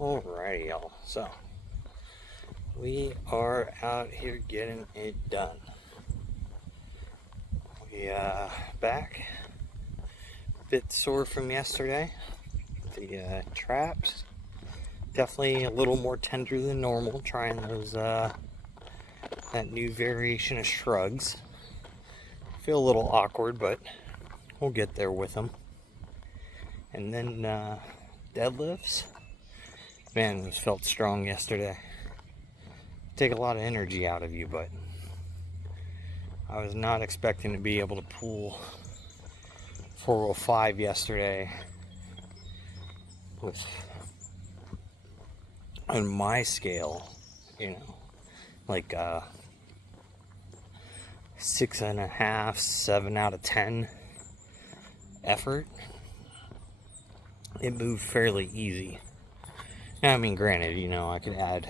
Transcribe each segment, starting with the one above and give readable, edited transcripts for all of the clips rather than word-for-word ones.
Alrighty, y'all. So, we are out here getting it done. We back. Bit sore from yesterday. The traps definitely a little more tender than normal. Trying those that new variation of shrugs. Feel a little awkward, but we'll get there with them. And then deadlifts. Man, those felt strong yesterday. Take a lot of energy out of you, but I was not expecting to be able to pull 405 yesterday with, on my scale, like 6.5, 7 out of 10 effort. It moved fairly easy. Now, I mean, granted, I could add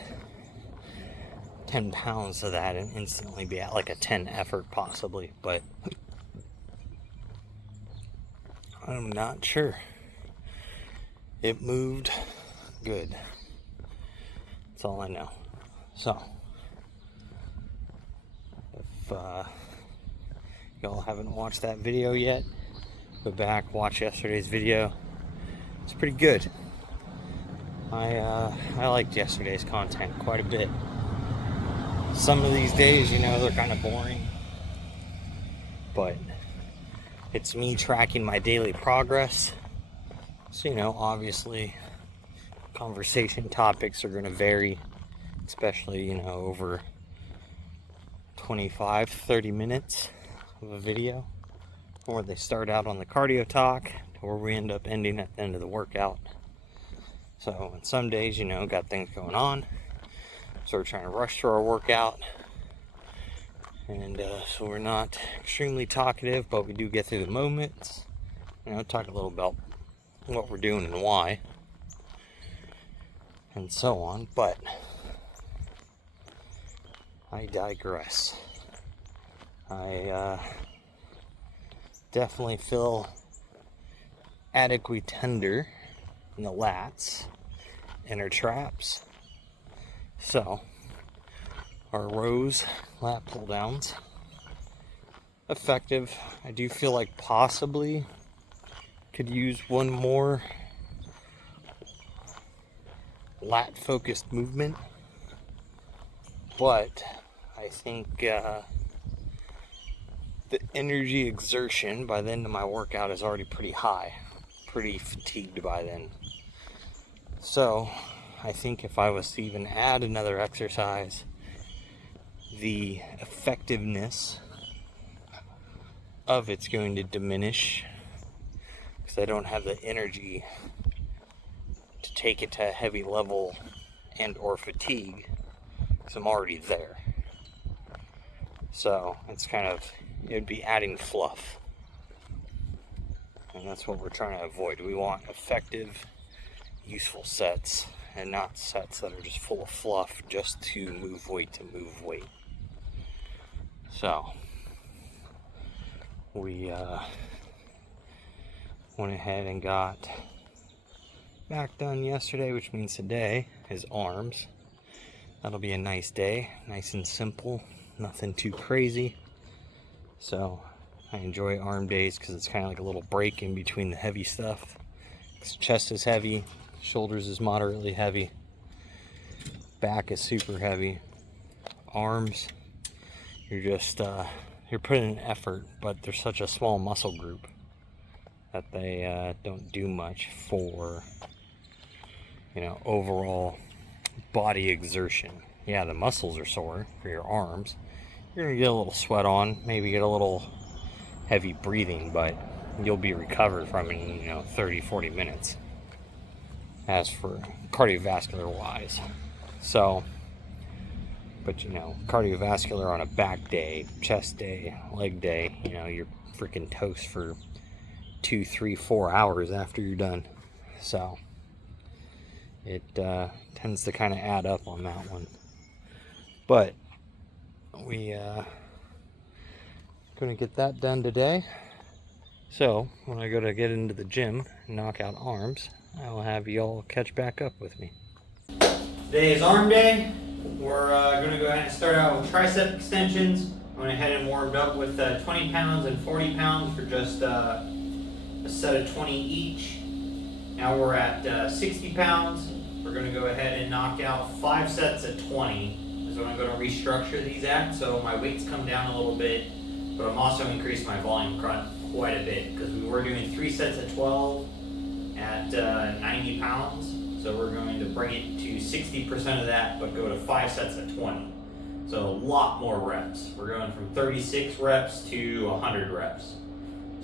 10 pounds to that and instantly be at like a 10 effort possibly, but I'm not sure. It moved good. That's all I know. So, if y'all haven't watched that video yet, go back, watch yesterday's video. It's pretty good. I liked yesterday's content quite a bit. Some of these days, they're kind of boring, but it's me tracking my daily progress. So, obviously conversation topics are going to vary, especially, over 25-30 minutes of a video, where they start out on the cardio talk, where we end up ending at the end of the workout. So on some days, got things going on, so we're trying to rush through our workout, and so we're not extremely talkative, but we do get through the moments, talk a little about what we're doing and why, and so on. But I digress. I definitely feel adequately tender in the lats and our traps. So our rows, lat pull downs, effective. I do feel like possibly could use one more lat focused movement, but I think the energy exertion by the end of my workout is already pretty high, pretty fatigued by then. So I think if I was to even add another exercise, the effectiveness of it's going to diminish, because I don't have the energy to take it to a heavy level and or fatigue, because I'm already there. So it'd be adding fluff, and that's what we're trying to avoid. We want effective, useful sets, and not sets that are just full of fluff just to move weight. So we went ahead and got back done yesterday, which means today is arms. That'll be a nice day, nice and simple, nothing too crazy. So I enjoy arm days because it's kind of like a little break in between the heavy stuff. Chest is heavy, shoulders is moderately heavy, back is super heavy. Arms, you're just you're putting in effort, but they're such a small muscle group that they don't do much for overall body exertion. Yeah, the muscles are sore for your arms. You're gonna get a little sweat on, maybe get a little heavy breathing, but you'll be recovered from it in 30-40 minutes. As for cardiovascular wise, so, but cardiovascular on a back day, chest day, leg day, you're freaking toast for 2, 3, 4 hours after you're done. So it tends to kind of add up on that one. But we gonna get that done today. So when I go to get into the gym and knock out arms, I will have y'all catch back up with me. Today is arm day. We're going to go ahead and start out with tricep extensions. I went ahead and warmed up with 20 pounds and 40 pounds for just a set of 20 each. Now we're at 60 pounds. We're going to go ahead and knock out 5 sets at 20 is what I'm going to restructure these at. So my weights come down a little bit, but I'm also increasing my volume quite a bit because we were doing 3 sets at 12 at 90 pounds. So we're going to bring it to 60% of that, but go to 5 sets at 20. So a lot more reps. We're going from 36 reps to 100 reps.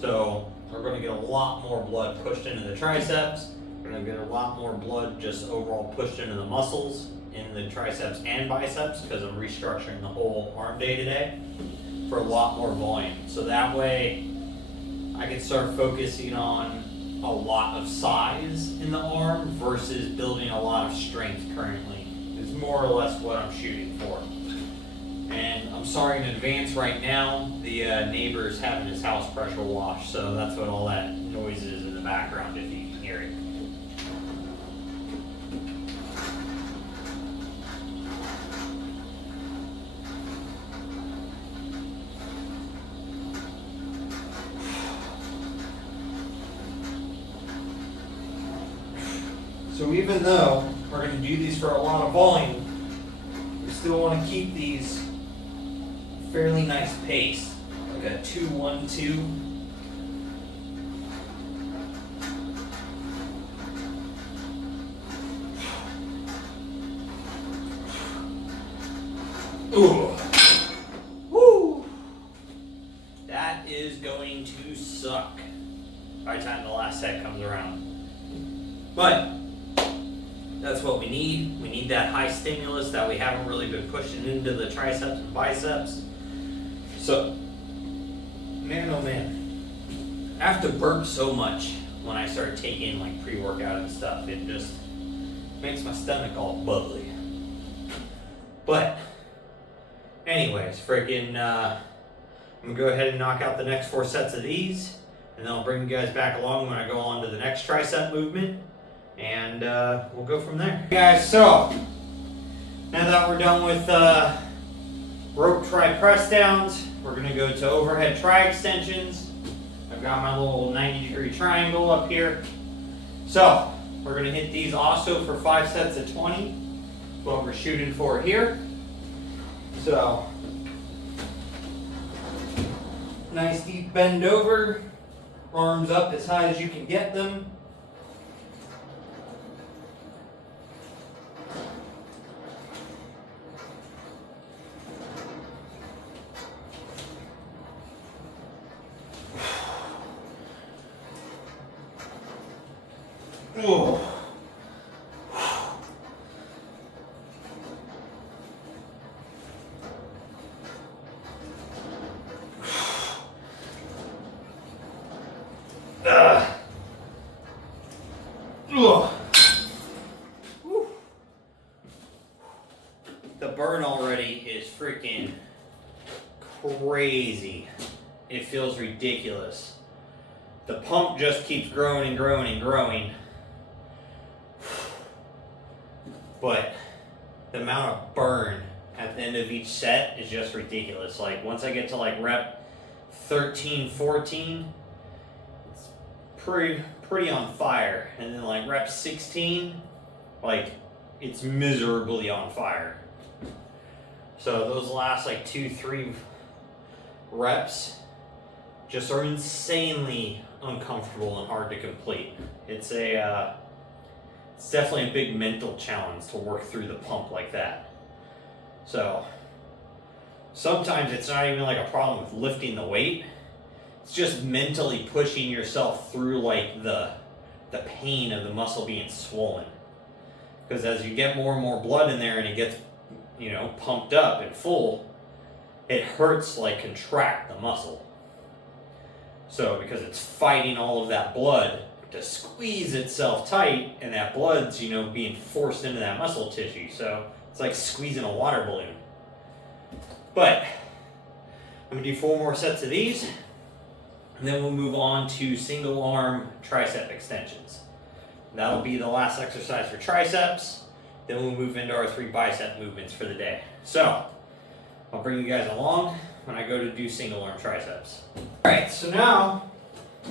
So we're going to get a lot more blood pushed into the triceps. We're going to get a lot more blood just overall pushed into the muscles in the triceps and biceps because I'm restructuring the whole arm day today for a lot more volume. So that way I can start focusing on a lot of size in the arm versus building a lot of strength currently is more or less what I'm shooting for. And I'm sorry in advance right now, the neighbor's having his house pressure washed, so that's what all that noise is in the background if you can hear it. So even though we're going to do these for a lot of volume, we still want to keep these fairly nice pace, like a 2-1-2. Ooh. Woo! That is going to suck by the time the last set comes around. But that's what we need. We need that high stimulus that we haven't really been pushing into the triceps and biceps. So, man oh man, I have to burp so much when I start taking like pre-workout and stuff. It just makes my stomach all bubbly. But anyways, freaking I'm gonna go ahead and knock out the next 4 sets of these, and then I'll bring you guys back along when I go on to the next tricep movement. And we'll go from there. Guys, so now that we're done with rope tri press downs, we're going to go to overhead tri extensions. I've got my little 90-degree triangle up here. So we're going to hit these also for 5 sets of 20. What we're shooting for here. So nice deep bend over, arms up as high as you can get them. Oh. The burn already is freaking crazy. It feels ridiculous. The pump just keeps growing and growing and growing. But the amount of burn at the end of each set is just ridiculous. Like once I get to like rep 13, 14, it's pretty on fire. And then like rep 16, like it's miserably on fire. So those last like 2-3 reps just are insanely uncomfortable and hard to complete. It's definitely a big mental challenge to work through the pump like that. So sometimes it's not even like a problem with lifting the weight. It's just mentally pushing yourself through like the pain of the muscle being swollen. Because as you get more and more blood in there and it gets, pumped up and full, it hurts to like contract the muscle. So because it's fighting all of that blood to squeeze itself tight, and that blood's, being forced into that muscle tissue. So it's like squeezing a water balloon. But I'm gonna do 4 more sets of these, and then we'll move on to single arm tricep extensions. That'll be the last exercise for triceps. Then we'll move into our 3 bicep movements for the day. So, I'll bring you guys along when I go to do single arm triceps. Alright, so now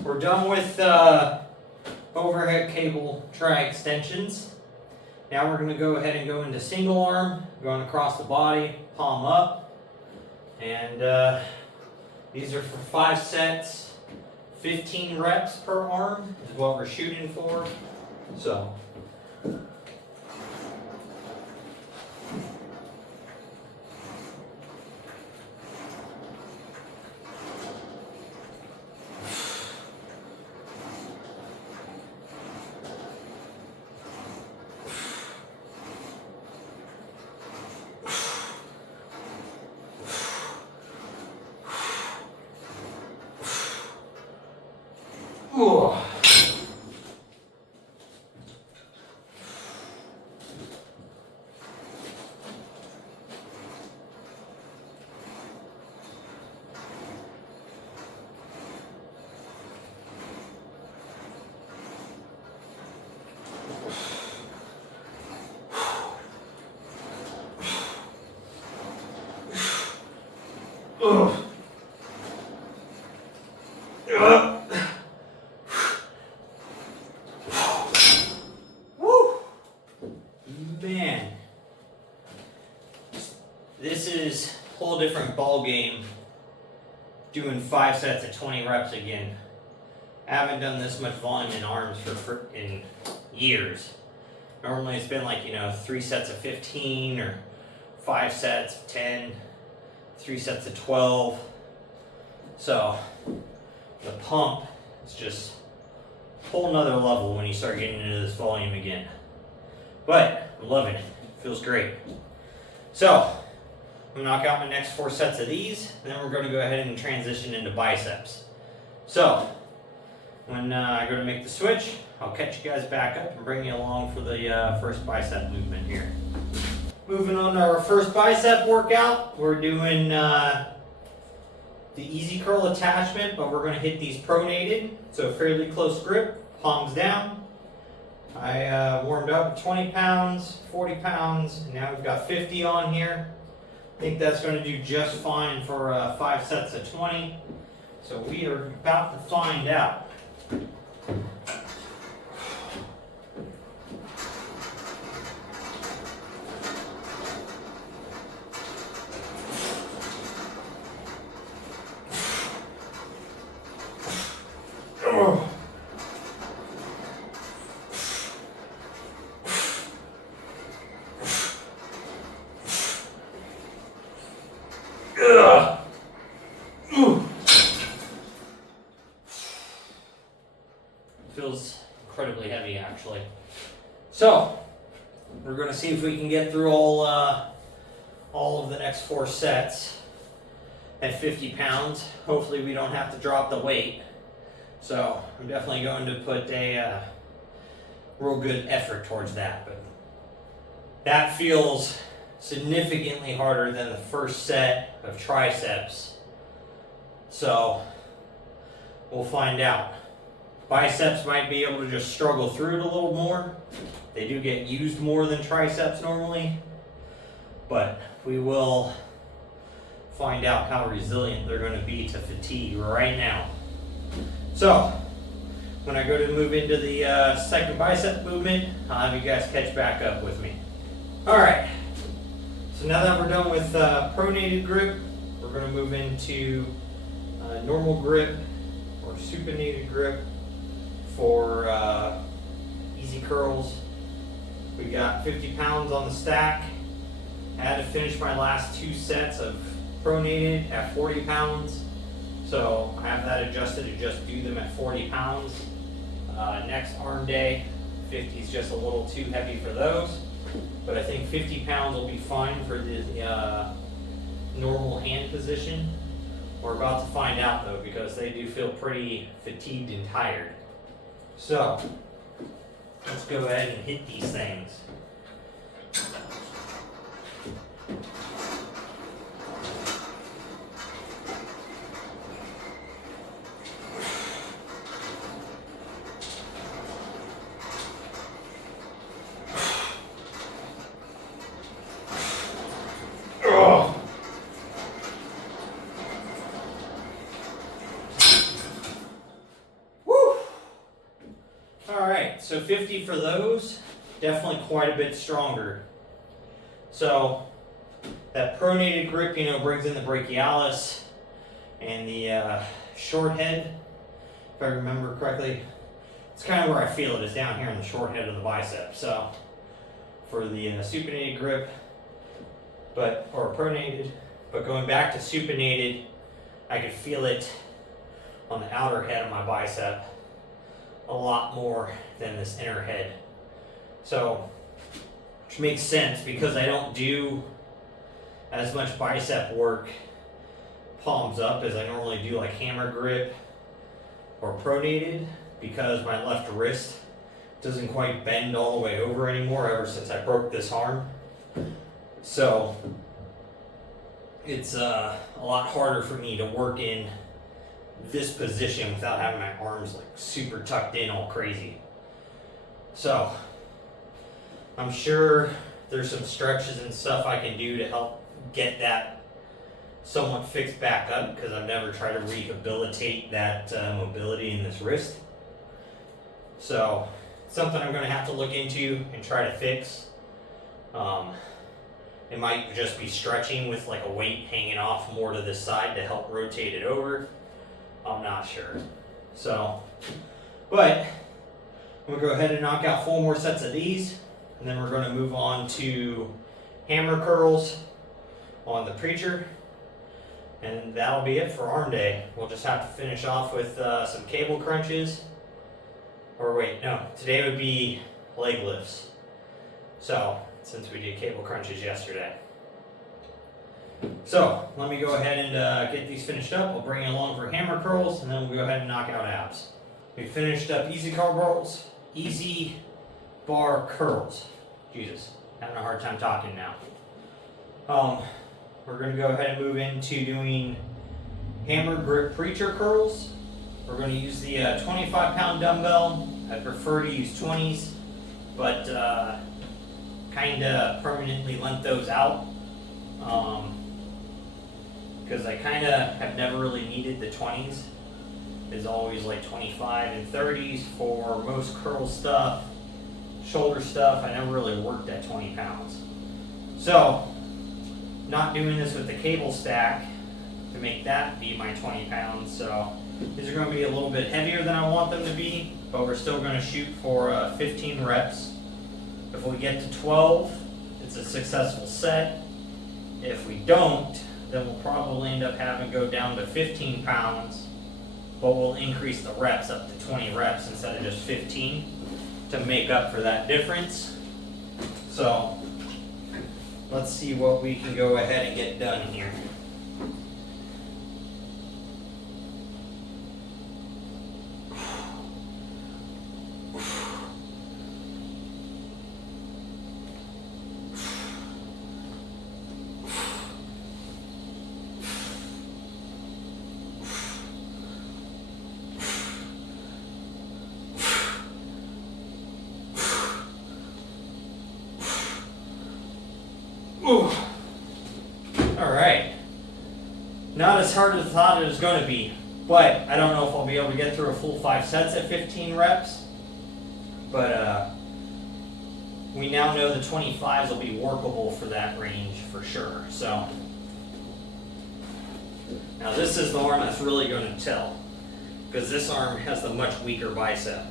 we're done with overhead cable tri extensions. Now we're going to go ahead and go into single arm, going across the body, palm up. And these are for 5 sets, 15 reps per arm is what we're shooting for. So, man, this is a whole different ball game doing 5 sets at 20 reps again. I haven't done this much volume in arms in years. Normally it's been like, 3 sets of 15 or 5 sets of 10, 3 sets of 12. So the pump is just a whole nother level when you start getting into this volume again. But I'm loving it. It feels great. So I'm gonna knock out my next 4 sets of these, and then we're gonna go ahead and transition into biceps. So when I go to make the switch, I'll catch you guys back up and bring you along for the first bicep movement here. Moving on to our first bicep workout, we're doing the easy curl attachment, but we're going to hit these pronated, so fairly close grip, palms down. I warmed up 20 pounds, 40 pounds, and now we've got 50 on here. I think that's going to do just fine for 5 sets of 20. So we are about to find out. Feels incredibly heavy, actually. So we're going to see if we can get through all of the next 4 sets at 50 pounds. Hopefully we don't have to drop the weight. So I'm definitely going to put a real good effort towards that. But that feels significantly harder than the first set of triceps. So we'll find out. Biceps might be able to just struggle through it a little more. They do get used more than triceps normally. But we will find out how resilient they're going to be to fatigue right now. So, when I go to move into the second bicep movement, I'll have you guys catch back up with me. Alright, so now that we're done with pronated grip, we're going to move into normal grip or supinated grip for easy curls. We got 50 pounds on the stack. I had to finish my last 2 sets of pronated at 40 pounds. So I have that adjusted to just do them at 40 pounds. Next arm day, 50 is just a little too heavy for those. But I think 50 pounds will be fine for the normal hand position. We're about to find out though, because they do feel pretty fatigued and tired. So let's go ahead and hit these things. So 50 for those, definitely quite a bit stronger. So that pronated grip, brings in the brachialis and the short head. If I remember correctly, it's kind of where I feel it is down here in the short head of the bicep. So for the supinated grip, or pronated, but going back to supinated, I could feel it on the outer head of my bicep a lot more than this inner head. So, which makes sense because I don't do as much bicep work palms up as I normally do like hammer grip or pronated, because my left wrist doesn't quite bend all the way over anymore ever since I broke this arm. So it's a lot harder for me to work in this position without having my arms like super tucked in all crazy. So I'm sure there's some stretches and stuff I can do to help get that somewhat fixed back up, because I've never tried to rehabilitate that mobility in this wrist. So it's something I'm going to have to look into and try to fix. It might just be stretching with like a weight hanging off more to this side to help rotate it over. I'm not sure. So, but I'm going to go ahead and knock out 4 more sets of these, and then we're going to move on to hammer curls on the preacher, and that'll be it for arm day. We'll just have to finish off with some cable crunches. Or wait, no, today would be leg lifts. So, since we did cable crunches yesterday. So, let me go ahead and get these finished up. I'll bring you along for hammer curls, and then we'll go ahead and knock out abs. We finished up easy bar curls. Jesus, having a hard time talking now. We're going to go ahead and move into doing hammer grip preacher curls. We're going to use the 25-pound dumbbell. I prefer to use 20s, but kind of permanently lent those out, because I kind of have never really needed the 20s. It's always like 25 and 30s for most curl stuff, shoulder stuff. I never really worked at 20 pounds. So, not doing this with the cable stack to make that be my 20 pounds. So, these are going to be a little bit heavier than I want them to be, but we're still going to shoot for 15 reps. If we get to 12, it's a successful set. If we don't, then we'll probably end up having to go down to 15 pounds, but we'll increase the reps up to 20 reps instead of just 15 to make up for that difference. So let's see what we can go ahead and get done here. Alright. Not as hard as I thought it was going to be, but I don't know if I'll be able to get through a full 5 sets at 15 reps. But we now know the 25s will be workable for that range for sure. So now this is the arm that's really going to tell, because this arm has the much weaker bicep.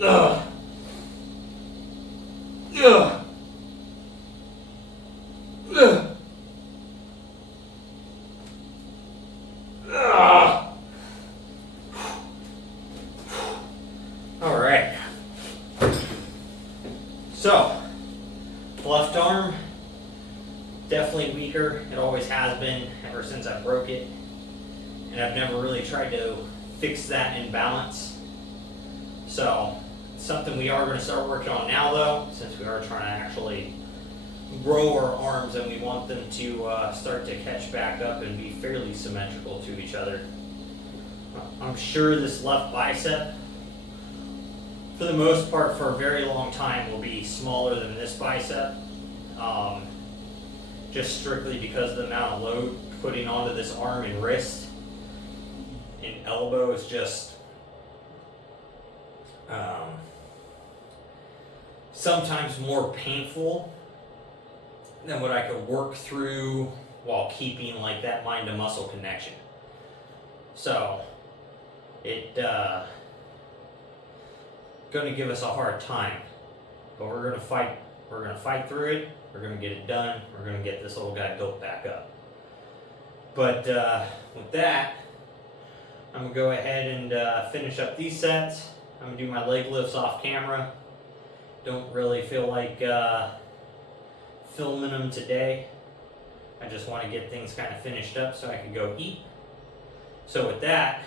Ugh. Ugh. Ugh. Ugh. All right. So, left arm, definitely weaker. It always has been ever since I broke it. And I've never really tried to fix that imbalance. So, something we are going to start working on now though, since we are trying to actually grow our arms and we want them to start to catch back up and be fairly symmetrical to each other. I'm sure this left bicep, for the most part, for a very long time, will be smaller than this bicep. Just strictly because of the amount of load putting onto this arm and wrist and elbow is just sometimes more painful than what I could work through while keeping like that mind to muscle connection. So it gonna give us a hard time, but we're gonna fight. We're gonna fight through it. We're gonna get it done. We're gonna get this little guy built back up. But with that, I'm gonna go ahead and finish up these sets. I'm gonna do my leg lifts off camera. Don't really feel like filming them today. I just want to get things kind of finished up so I can go eat. So with that,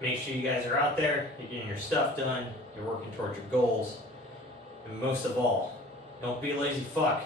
make sure you guys are out there, you're getting your stuff done, you're working towards your goals, and most of all, don't be a lazy fuck.